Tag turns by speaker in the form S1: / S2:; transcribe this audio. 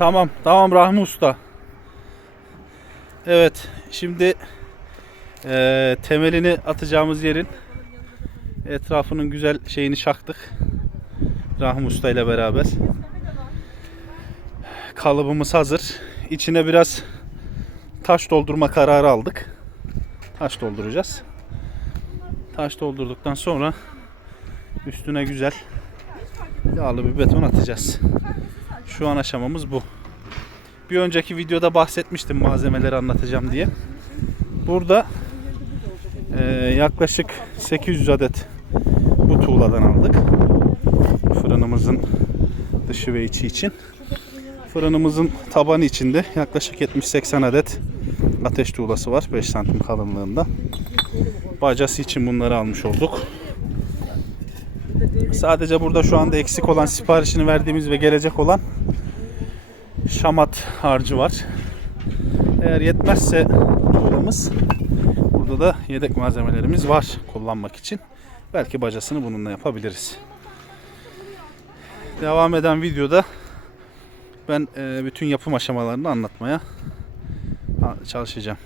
S1: Tamam, tamam Rahmi Usta. Evet, şimdi eee, temelini atacağımız yerin etrafının güzel şeyini çaktık. Rahmi Usta ile beraber. Kalıbımız hazır. İçine biraz taş doldurma kararı aldık. Taş dolduracağız. Taş doldurduktan sonra üstüne güzel yağlı bir beton atacağız. Şu an aşamamız bu. Bir önceki videoda bahsetmiştim malzemeleri anlatacağım diye. Burada eee, yaklaşık 800 adet bu tuğladan aldık. Fırınımızın dışı ve içi için. Fırınımızın tabanı içinde yaklaşık 70-80 adet ateş tuğlası var 5 santim kalınlığında. Bacası için bunları almış olduk. Sadece burada şu anda eksik olan siparişini verdiğimiz ve gelecek olan şamat harcı var. Eğer yetmezse tuğlamız burada da yedek malzemelerimiz var kullanmak için. Belki bacasını bununla yapabiliriz. Devam eden videoda ben e, bütün yapım aşamalarını anlatmaya çalışacağım.